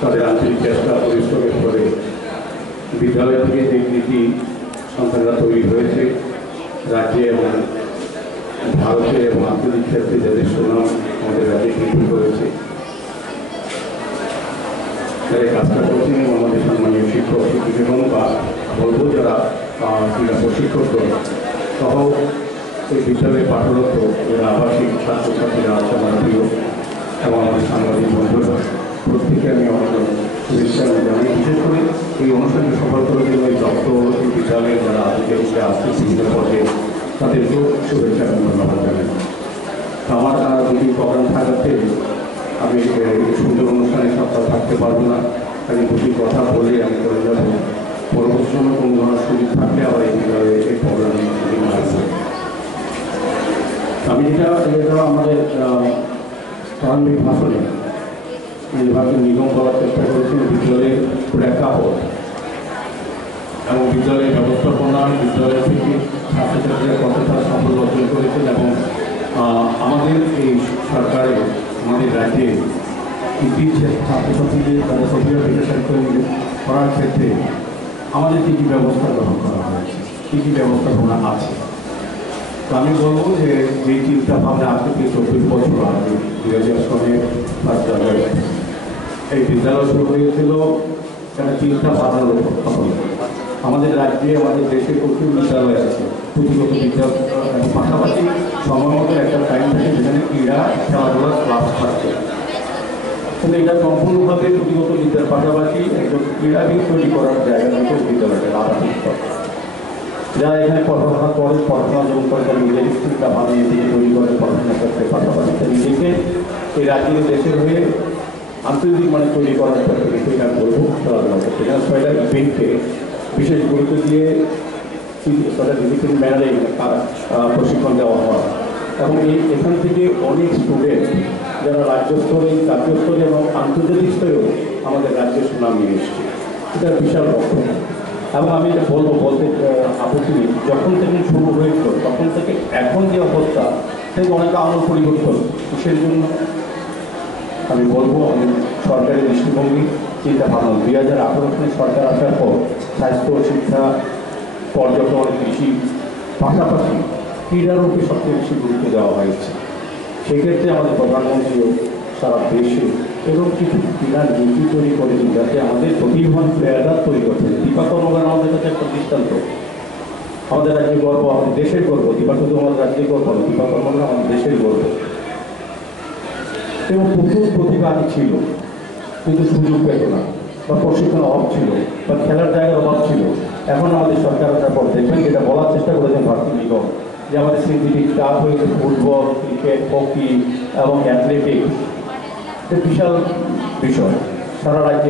তাদের আন্তরিক চেষ্টা পরিশ্রমের ফলে বিদ্যালয় থেকে যে কৃতি সন্তানরা তৈরি হয়েছে, রাজ্যে এবং ভারতে এবং আন্তর্জাতিক ক্ষেত্রে যাদের সুনাম আমাদের রাজ্যে বৃদ্ধি করেছে, যারা কাজটা করছেন এবং আমাদের সম্মানীয় শিক্ষক শিক্ষিকাগণ বা বলবো যারা ক্রীড়া প্রশিক্ষক সহ এই বিদ্যালয়ে পাঠরত যারা আবাসিক ছাত্রছাত্রীরা আছে আমার প্রিয় এবং আমাদের সাংবাদিক বন্ধুরা, প্রত্যেকে আমি আমাদের শুভেচ্ছা জানাই। বিশেষ করে এই অনুষ্ঠানকে সফল করার জন্য এই দপ্তর এই বিদ্যালয়ে যারা আজকে আসছে বিভিন্ন পর্যায়ে তাদেরকেও শুভেচ্ছা এবং ধন্যবাদ জানাই। আমার দুটি প্রোগ্রাম থাকাতে আমি সুন্দর অনুষ্ঠানে সপ্তাহ থাকতে পারবো না, আমি দুটি কথা বলে আমি করে যাবো। পরবর্তী সময় কোনো ধরনের সুযোগ থাকলে আবার এই বিদ্যালয়ে এই প্রোগ্রামে আসবো। আমি যেটা আমাদের প্রারম্ভিক ভাষণে নির্বাচন নিগম করার চেষ্টা করেছেন বিদ্যালয়ের প্রেক্ষাপট এবং বিদ্যালয়ের ব্যবস্থাপনা, বিদ্যালয় থেকে ছাত্রছাত্রীরা কতটা সাফল্য অর্জন করেছেন এবং আমাদের এই সরকারে আমাদের রাজ্যে ছাত্রছাত্রীদের তাদের সক্রিয় বিকাশ করার ক্ষেত্রে আমাদের কী কী ব্যবস্থা গ্রহণ করা হয়েছে, কী কী ব্যবস্থাপনা আছে। তো আমি বলবো যে যেই চিন্তা ভাবনা আজকে থেকে 24 বছর আগে 2000 সনে এই বিদ্যালয় শুরু হয়েছিল একটা চিন্তা ভাবনার উপর। আমাদের রাজ্যে আমাদের দেশে প্রচুর বিদ্যালয় আছে, পুঁথিগত বিদ্যালয় এবং পাশাপাশি সময় মতো একটা টাইম থাকে যেখানে ক্রীড়া খেলাধুলার ক্লাস থাকছে। কিন্তু এটা সম্পূর্ণভাবে পুঁথিগত বিদ্যার পাশাপাশি একজন ক্রীড়াবিদ তৈরি করার জায়গা থেকে বিদ্যালয়টা আবাসিক স্তর। যারা এখানে পড়াশোনা করে, পড়াশোনা যোগ করে, তারা নিজের চিন্তা ভাবনা নিজেকে তৈরি করে পড়াশোনা করতে, পাশাপাশি নিজেকে এই রাজ্যের দেশের হয়ে আন্তর্জাতিক মানে তৈরি করার ক্ষেত্রে সেটা বলবো খেলাধুলা করতে। এখানে ছয়টা ইভেন্টকে বিশেষ গুরুত্ব দিয়ে ছয়টা ডিসিপ্লিন ম্যানারে প্রশিক্ষণ দেওয়া হয় এবং এখান থেকে অনেক স্টুডেন্ট যারা রাজ্য স্তরে, জাতীয় স্তরে এবং আন্তর্জাতিক স্তরেও আমাদের রাজ্যের সুনাম নিয়ে এসছে। এটা বিশাল লক্ষ্য এবং আমি এটা বলতে আপত্তি নেই। যখন থেকে শুরু হয়েছিল তখন থেকে এখন যে অবস্থা থেকে অনেক আমল পরিবর্তন। সেই জন্য আমি বলবো আমি সরকারের দৃষ্টিভঙ্গি চিন্তা ভাবনা 2018 সালে সরকার আসার পর স্বাস্থ্য, শিক্ষা, পর্যটন, কৃষি পাশাপাশি ক্রীড়ার উপরে সবচেয়ে বেশি গুরুত্ব দেওয়া হয়েছে। সেক্ষেত্রে আমাদের প্রধানমন্ত্রীও সারা দেশে এবং কিছু ক্রীড়া নীতি তৈরি করেছেন যাতে আমাদের প্রতিভাবান প্লেয়াররা তৈরি করছে। দীপা কর্মকার আমাদের কাছে একটা দৃষ্টান্ত, আমাদের রাজ্যের গর্ব, আমাদের দেশের গর্ব। দীপা শুধু আমাদের রাজ্যের গর্ব, দীপা কর্মকার আমাদের দেশের গর্ব এবং প্রচুর প্রতিভা ছিল কিন্তু সুযোগ পেত না বা প্রশিক্ষণের অভাব ছিল বা খেলার জায়গার অভাব ছিল। এখন আমাদের সরকার আসার পর দেখবেন যেটা বলার চেষ্টা করেছেন ভারতীয় নিগম যে আমাদের সিনথেটিক টার্ফ হয়েছে ফুটবল, ক্রিকেট, হকি এবং অ্যাথলেটিক্স, এটা বিশাল বিষয় সারা রাজ্যে।